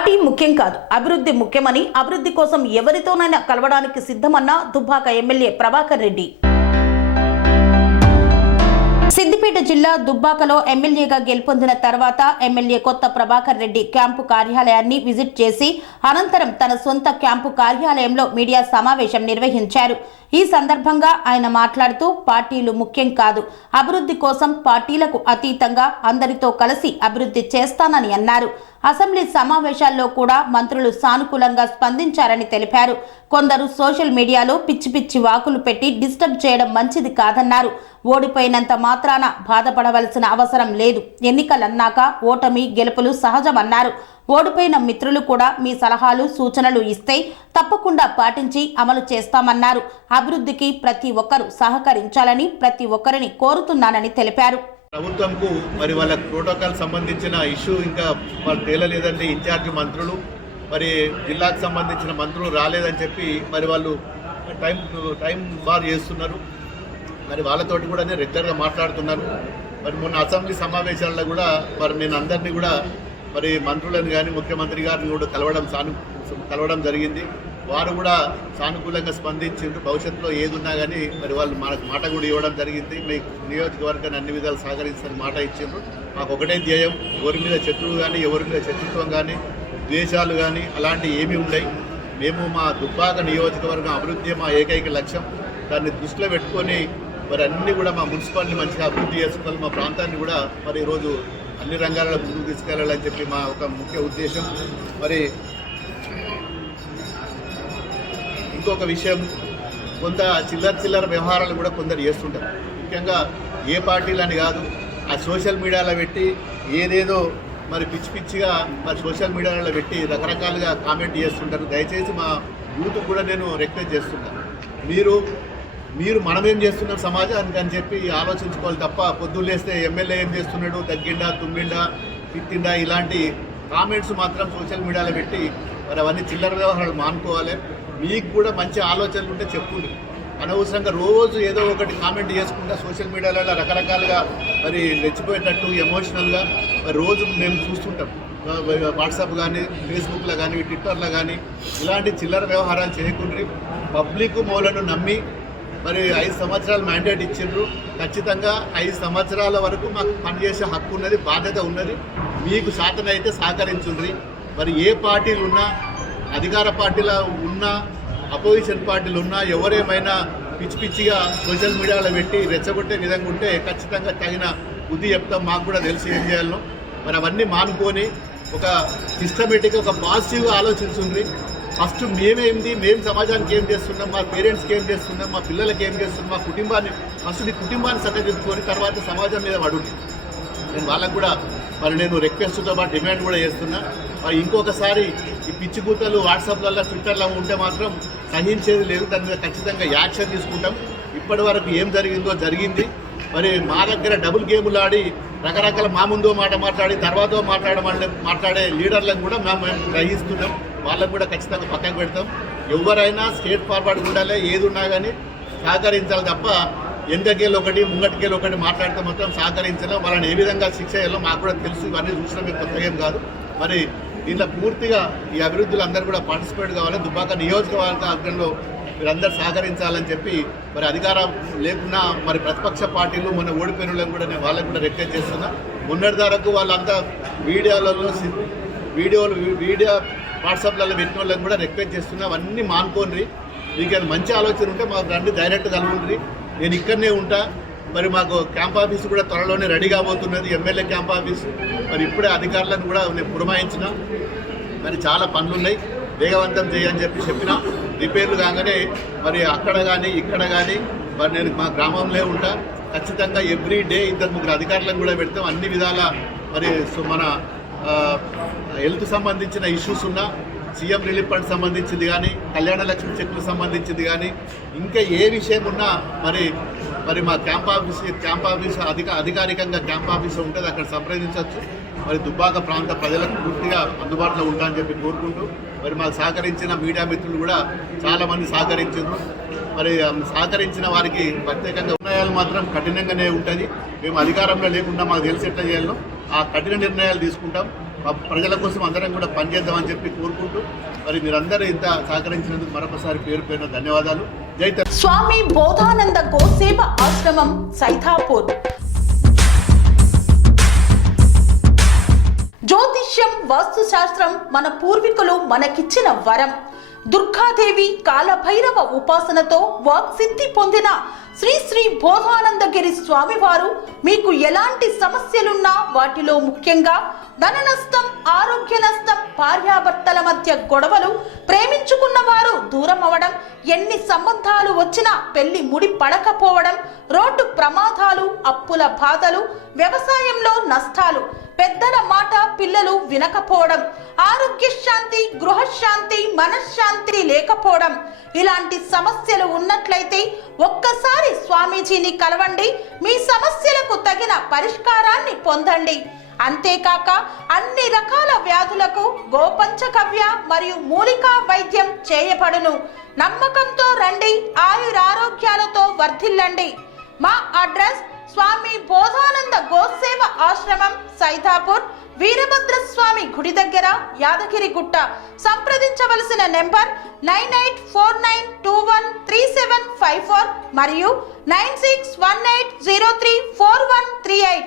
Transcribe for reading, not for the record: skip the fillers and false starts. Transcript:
Party ముఖ్యం కాదు, అభివృద్ధి ముఖ్యమని, అభివృద్ధి కోసం ఎవరితోనైనా కలవడానికి సిద్ధమన్న దుబ్బాక ఎమ్మెల్యే ప్రభాకర్ రెడ్డి. సిద్దిపేట జిల్లా దుబ్బాకలో ఎమ్మెల్యేగా గెలుపొందిన తర్వాత ఎమ్మెల్యే కొత్త ప్రభాకర్ రెడ్డి క్యాంపు కార్యాలయాన్ని విజిట్ చేసి అనంతరం తన సొంత క్యాంపు కార్యాలయంలో మీడియా సమావేశం నిర్వహించారు. ఈ సందర్భంగా ఆయన మాట్లాడుతూ పార్టీలు ముఖ్యం కాదు, అభివృద్ధి కోసం పార్టీలకు అతీతంగా అందరితో కలిసి అభివృద్ధి చేస్తానని అన్నారు. అసెంబ్లీ సమావేశాల్లో కూడా మంత్రులు సానుకూలంగా స్పందించారని తెలిపారు. కొందరు సోషల్ మీడియాలో పిచ్చి పిచ్చి వాకులు పెట్టి డిస్టర్బ్ చేయడం మంచిది కాదన్నారు. ఓడిపోయినంత మాత్రాన బాధపడవలసిన అవసరం లేదు. ఎన్నికలన్నాక ఓటమి గెలుపులు సహజమన్నారు. ఓడిపోయిన మిత్రులు కూడా మీ సలహాలు సూచనలు ఇస్తే తప్పకుండా పాటించి అమలు చేస్తామన్నారు. అభివృద్ధికి ప్రతి ఒక్కరూ సహకరించాలని ప్రతి ఒక్కరిని కోరుతున్నానని తెలిపారు. ప్రభుత్వంకు మరి వాళ్ళ ప్రోటోకాల్ సంబంధించిన ఇష్యూ ఇంకా వాళ్ళు తేలలేదంటే ఇన్ఛార్జ్ మంత్రులు మరి జిల్లాకు సంబంధించిన మంత్రులు రాలేదని చెప్పి మరి వాళ్ళు టైం బార్ చేస్తున్నారు. మరి వాళ్ళతోటి కూడా నేను రెగ్యులర్గా మాట్లాడుతున్నాను. మరి మొన్న అసెంబ్లీ సమావేశాల్లో కూడా మరి నేను అందరినీ కూడా మరి మంత్రులను కానీ ముఖ్యమంత్రి గారిని కూడా కలవడం జరిగింది. వారు కూడా సానుకూలంగా స్పందించారు. భవిష్యత్తులో ఏదున్నా కానీ మరి వాళ్ళు మనకు మాట కూడా ఇవ్వడం జరిగింది. మీ నియోజకవర్గాన్ని అన్ని విధాలు సహకరిస్తారని మాట ఇచ్చారు. మాకు ఒకటే ధ్యేయం, ఎవరి మీద శత్రువు కానీ ఎవరి మీద శత్రుత్వం కానీ ద్వేషాలు కానీ అలాంటివి ఏమీ ఉన్నాయి. మేము మా దుబ్బాక నియోజకవర్గం అభివృద్ధి మా ఏకైక లక్ష్యం. దాన్ని దృష్టిలో పెట్టుకొని మరి అన్నీ కూడా మా మున్సిపాలిటీ మంచిగా అభివృద్ధి చేసుకోవాలి, మా ప్రాంతాన్ని కూడా మరి ఈరోజు అన్ని రంగాలలో ముందుకు తీసుకెళ్లాలని చెప్పి మా ఒక ముఖ్య ఉద్దేశం. మరి ఇంకొక విషయం, కొంత చిల్లర వ్యవహారాలు కూడా కొందరు చేస్తుంటారు. ముఖ్యంగా ఏ పార్టీలని కాదు, ఆ సోషల్ మీడియాలో పెట్టి ఏదేదో మరి పిచ్చిగా మరి సోషల్ మీడియాలో పెట్టి రకరకాలుగా కామెంట్ చేస్తుంటారు. దయచేసి మా యూత్ కూడా నేను రిక్వెస్ట్ చేస్తున్నాను, మీరు మనమేం చేస్తున్నాం సమాజానికి అని చెప్పి ఆలోచించుకోవాలి తప్ప పొద్దున్న లేస్తే ఎమ్మెల్యే ఏం చేస్తున్నాడు, తగ్గిండా తుమ్మిండా తిట్టిండా ఇలాంటి కామెంట్స్ మాత్రం సోషల్ మీడియాలో పెట్టి మరి అవన్నీ చిల్లర వ్యవహారాలు మానుకోవాలి. మీకు కూడా మంచి ఆలోచనలు ఉంటే చెప్పుండి, అనవసరంగా రోజు ఏదో ఒకటి కామెంట్ చేసుకుంటా సోషల్ మీడియాలో రకరకాలుగా మరి రెచ్చిపోయేటట్టు ఎమోషనల్గా మరి రోజు మేము చూస్తుంటాం. వాట్సాప్ కానీ ఫేస్బుక్లో కానీ ట్విట్టర్లో కానీ ఇలాంటి చిల్లర వ్యవహారాలు చేయకుండా పబ్లిక్ మూలను నమ్మి మరి 5 సంవత్సరాలు మ్యాండేట్ ఇచ్చిండ్రు. ఖచ్చితంగా 5 సంవత్సరాల వరకు మాకు పనిచేసే హక్కు ఉన్నది, బాధ్యత ఉన్నది. మీకు శాతనైతే సహకరించుండ్రి. మరి ఏ పార్టీలు ఉన్నా, అధికార పార్టీలో ఉన్నా, అపోజిషన్ పార్టీలు ఉన్నా, ఎవరేమైనా పిచ్చిగా సోషల్ మీడియాలో పెట్టి రెచ్చగొట్టే విధంగా ఉంటే ఖచ్చితంగా తగిన బుద్ధి చెప్తాం. మాకు కూడా తెలిసి ఏం చేయాలో. మరి అవన్నీ మానుకొని ఒక సిస్టమేటిక్గా ఒక పాజిటివ్గా ఆలోచించుండ్రి. ఫస్ట్ మేము సమాజానికి ఏం చేస్తున్నాం, మా పేరెంట్స్కి ఏం చేస్తున్నాం, మా పిల్లలకి ఏం చేస్తున్నాం, మా కుటుంబాన్ని ఫస్ట్ మీ కుటుంబాన్ని చక్కదిద్దుకొని తర్వాత సమాజం మీద పడుంది. నేను వాళ్ళకు కూడా మరి నేను రిక్వెస్ట్తో పాటు డిమాండ్ కూడా చేస్తున్నా. మరి ఇంకొకసారి ఈ పిచ్చి కూతలు వాట్సాప్లలో ట్విట్టర్లో ఉంటే మాత్రం సహించేది లేదు. దాని మీద ఖచ్చితంగా యాక్షన్ తీసుకుంటాం. ఇప్పటి వరకు ఏం జరిగిందో జరిగింది. మరి మా దగ్గర డబుల్ గేములు ఆడి రకరకాల మా ముందో మాట మాట్లాడి తర్వాత మాట్లాడే లీడర్లను కూడా మేము గ్రహిస్తున్నాం. వాళ్ళకు కూడా ఖచ్చితంగా పక్కకు పెడతాం. ఎవరైనా స్ట్రేట్ ఫార్వర్డ్ ఉండాలి, ఏది ఉన్నా కానీ సహకరించాలి తప్ప వెనకకేళ్ళు ఒకటి ముంగటికేళ్ళు ఒకటి మాట్లాడితే మొత్తం సహకరించడం. వాళ్ళని ఏ విధంగా శిక్ష చేయాలో మాకు కూడా తెలుసు. ఇవన్నీ చూసినా మీకు కొత్తగా ఏం కాదు. మరి దీంట్లో పూర్తిగా ఈ అభివృద్ధులు అందరూ కూడా పార్టిసిపేట్ కావాలి. దుబ్బాక నియోజకవర్గంలో మీరందరూ సహకరించాలని చెప్పి మరి అధికారం లేకున్నా మరి ప్రతిపక్ష పార్టీలు మొన్న ఓడిపోయిన వాళ్ళని కూడా నేను వాళ్ళకు కూడా రిక్వెస్ట్ చేస్తున్నా. మొన్నటి వరకు వాళ్ళంతా వీడియో వాట్సాప్లలో పెట్టిన వాళ్ళని కూడా రిక్వెస్ట్ చేస్తున్నా. అవన్నీ మానుకోండి. మీకు ఏమైనా మంచి ఆలోచన ఉంటే మాకు రండి, డైరెక్ట్ కలుగుండ్రి. నేను ఇక్కడనే ఉంటా. మరి మాకు క్యాంప్ ఆఫీసు కూడా త్వరలోనే రెడీ కాబోతున్నది, ఎమ్మెల్యే క్యాంప్ ఆఫీసు. మరి ఇప్పుడే అధికారులను కూడా నేను పురమాయించిన. మరి చాలా పనులు ఉన్నాయి, వేగవంతం చేయని చెప్పిన. రిపేర్లు కాగానే మరి అక్కడ కానీ ఇక్కడ కానీ మరి నేను మా గ్రామంలో ఉంటా. ఖచ్చితంగా ఎవ్రీ డే 2-3 అధికారులను కూడా పెడతాం. అన్ని విధాల మరి మన హెల్త్ సంబంధించిన ఇష్యూస్ ఉన్నా, సీఎం రిలీఫ్ ఫండ్ సంబంధించింది కానీ, కళ్యాణ లక్ష్మి చెక్కులకు సంబంధించింది కానీ, ఇంకా ఏ విషయం ఉన్నా మరి మా క్యాంప్ ఆఫీస్ అధికారికంగా క్యాంప్ ఆఫీస్ ఉంటుంది, అక్కడ సంప్రదించవచ్చు. మరి దుబ్బాక ప్రాంత ప్రజలకు పూర్తిగా అందుబాటులో ఉంటారని చెప్పి కోరుకుంటూ మరి మాకు సహకరించిన మీడియా మిత్రులు కూడా చాలామంది సహకరించారు. మరి సహకరించిన వారికి ప్రత్యేకంగా నిర్ణయాలు మాత్రం కఠినంగానే ఉంటుంది. మేము అధికారంలో లేకుండా మాకు తెలిసి ఎట్లా చేయాలో ఆ కఠిన నిర్ణయాలు తీసుకుంటాం. ప్రజల కోసం అందరం కూడా పనిచేద్దామని చెప్పి కోరుకుంటూ మరి మీరందరూ ఇంత సహకరించినందుకు మరొకసారి పేరు పేరున ధన్యవాదాలు. జై తెలంగాణ. స్వామి బోధానంద గోసేవ ఆశ్రమం సైతాపూర్. జ్యోతిష్యం, వాస్తుశాస్త్రం మన పూర్వీకులు మనకిచ్చిన వరం. దుర్గాదేవి, కాలభైరవ ఉపాసనతో వాక్సిద్ధి పొందిన శ్రీ శ్రీ బోధానందగిరి స్వామివారు మీకు ఎలాంటి సమస్యలున్నా, వాటిలో ముఖ్యంగా ధన నష్టం, ఆరోగ్య నష్టం, భార్యాభర్తల మధ్య గొడవలు, ప్రేమించుకున్న వారు దూరం అవడం, ఎన్ని సంబంధాలు వచ్చినా పెళ్లి ముడి పడకపోవడం, రోడ్డు ప్రమాదాలు, అప్పుల బాధలు, వ్యవసాయంలో నష్టాలు, పెద్దల మాట పిల్లలు వినకపోవడం, ఆరోగ్య శాంతి, గృహశాంతి, మనశ్శాంతి లేకపోవడం, ఇలాంటి సమస్యలు ఉన్నట్లయితే ఒక్కసారి స్వామీజీని కలవండి. మీ సమస్యలకు తగిన పరిష్కారాన్ని పొందండి. అంతేకాక అన్ని రకాల వ్యాధులకు గోపంచగవ్య మరియు మూలికా వైద్యం చేయబడును. నమ్మకంతో రండి, ఆయురారోగ్యాలతో వర్ధిల్లండి. మా అడ్రస్ స్వామి బోధానంద గోసేవ ఆశ్రమం, సైతాపూర్, వీరభద్రస్వామి గుడి దగ్గర, యాదగిరిగుట్ట. సంప్రదించవలసిన నెంబర్ 9849213754 మరియు 9618034138.